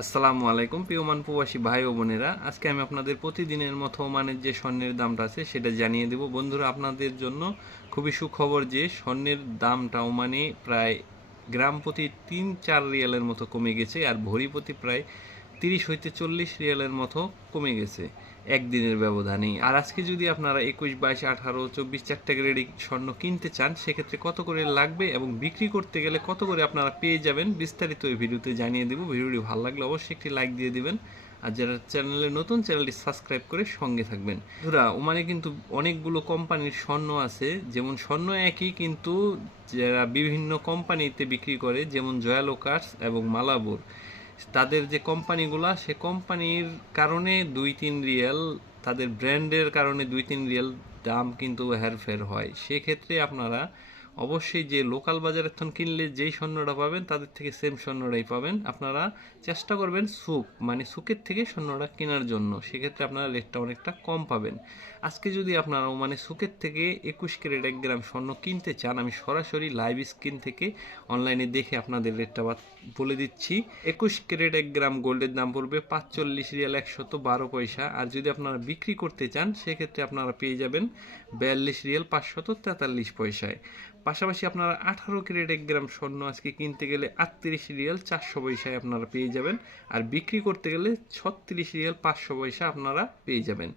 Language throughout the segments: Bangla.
আসসালামু আলাইকুম পিওমান প্রবাসী ভাই ও বোনেরা। আজকে আমি আপনাদের প্রতিদিনের মতো ওমানের যে স্বর্ণের দামটা আছে, সেটা জানিয়ে দেব। বন্ধুরা, আপনাদের জন্য খুবই সুখবর যে স্বর্ণের দামটা ওমানে প্রায় গ্রাম প্রতি তিন চার রিয়ালের মতো কমে গেছে, আর ভরি প্রতি প্রায় তিরিশ হইতে চল্লিশ রিয়ালের মতো কমে গেছে। একদিনের ব্যবধানেই। আর আজকে যদি আপনারা একুশ, বাইশ, আঠারো, চব্বিশ চারটা গ্রেডে স্বর্ণ কিনতে চান, সেক্ষেত্রে কত করে লাগবে এবং বিক্রি করতে গেলে কত করে আপনারা পেয়ে যাবেন, বিস্তারিত এই ভিডিওতে জানিয়ে দেবো। ভিডিওটি ভালো লাগলে অবশ্যই একটি লাইক দিয়ে দিবেন। আর যারা চ্যানেলে নতুন, চ্যানেলটি সাবস্ক্রাইব করে সঙ্গে থাকবেন। ধরা ওমানে কিন্তু অনেকগুলো কোম্পানির স্বর্ণ আছে। যেমন স্বর্ণ একই, কিন্তু যারা বিভিন্ন কোম্পানিতে বিক্রি করে, যেমন জয়ালোকার্স এবং মালাবুর। তাদের যে কোম্পানিগুলো, সে কোম্পানির কারণে দুই তিন রিয়েল, তাদের ব্র্যান্ডের কারণে দুই তিন রিয়েল দাম কিন্তু হেরফের হয়। সেক্ষেত্রে আপনারা অবশ্যই যে লোকাল বাজারের থন কিনলে যেই স্বর্ণটা পাবেন, তাদের থেকে সেম স্বর্ণটাই পাবেন। আপনারা চেষ্টা করবেন সুক মানে সুকের থেকে স্বর্ণটা কেনার জন্য। সেক্ষেত্রে আপনারা রেটটা অনেকটা কম পাবেন। আজকে যদি আপনারা মানে সুকের থেকে একুশ ক্যারেট এক গ্রাম স্বর্ণ কিনতে চান, আমি সরাসরি লাইভ স্ক্রিন থেকে অনলাইনে দেখে আপনাদের রেটটা বলে দিচ্ছি। একুশ ক্যারেট এক গ্রাম গোল্ডের দাম পড়বে পাঁচচল্লিশ রিয়াল একশত বারো পয়সা। আর যদি আপনারা বিক্রি করতে চান, সেক্ষেত্রে আপনারা পেয়ে যাবেন বিয়াল্লিশ রিয়াল পাঁচশত তেতাল্লিশ পয়সায়। পাশাপাশি আপনারা আঠারো ক্যারেট এক গ্রাম স্বর্ণ আজকে কিনতে গেলে আটত্রিশ রিয়াল চারশো পয়সায় আপনারা পেয়ে যাবেন। আর বিক্রি করতে গেলে ছত্রিশ রিয়াল পাঁচশো পয়সা আপনারা পেয়ে যাবেন।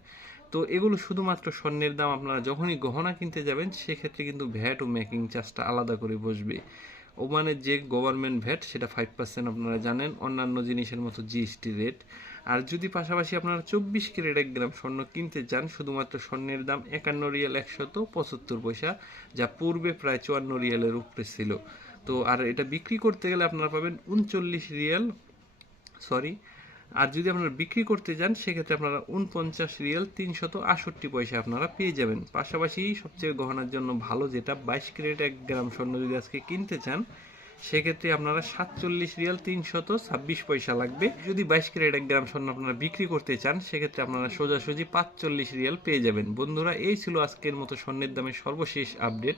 তো এগুলো শুধুমাত্র স্বর্ণের দাম আপনারা যখনই গহনা কিনতে যাবেন, সেক্ষেত্রে কিন্তু ভ্যাট ও মেকিং চার্জটা আলাদা করে বসবে। ওমানের যে গভর্নমেন্ট ভ্যাট, সেটা ফাইভ পার্সেন্ট আপনারা জানেন। অন্যান্য জিনিসের মতো জিএসটি রেট আর যদি পাশাপাশি আপনারা চব্বিশ ক্যারেট এক গ্রাম স্বর্ণ কিনতে চান, শুধুমাত্র স্বর্ণের দাম একান্ন রিয়াল একশত পঁচাত্তর পয়সা, যা পূর্বে প্রায় চুয়ান্ন রিয়ালের উপরে ছিল। তো আর এটা বিক্রি করতে গেলে আপনারা পাবেন উনচল্লিশ রিয়াল, সরি, আর যদি আপনারা বিক্রি করতে যান, সেক্ষেত্রে আপনারা উনপঞ্চাশ রিয়াল তিনশত আষট্টি পয়সা আপনারা পেয়ে যাবেন। পাশাপাশি সবচেয়ে গহনার জন্য ভালো যেটা, বাইশ ক্যারেট এক গ্রাম স্বর্ণ যদি আজকে কিনতে চান সেক্ষেত্রে আপনারা সাতচল্লিশ রিয়াল তিনশত ছাব্বিশ পয়সা লাগবে। যদি বাইশ ক্যারেট এক গ্রাম স্বর্ণ আপনারা বিক্রি করতে চান, সেক্ষেত্রে আপনারা সোজাসুজি পাঁচচল্লিশ রিয়াল পেয়ে যাবেন। বন্ধুরা, এই ছিল আজকের মতো স্বর্ণের দামের সর্বশেষ আপডেট।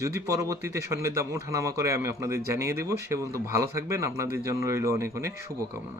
যদি পরবর্তীতে স্বর্ণের দাম ওঠানামা করে, আমি আপনাদের জানিয়ে দেবো। সে পর্যন্ত ভালো থাকবেন। আপনাদের জন্য রইল অনেক অনেক শুভকামনা।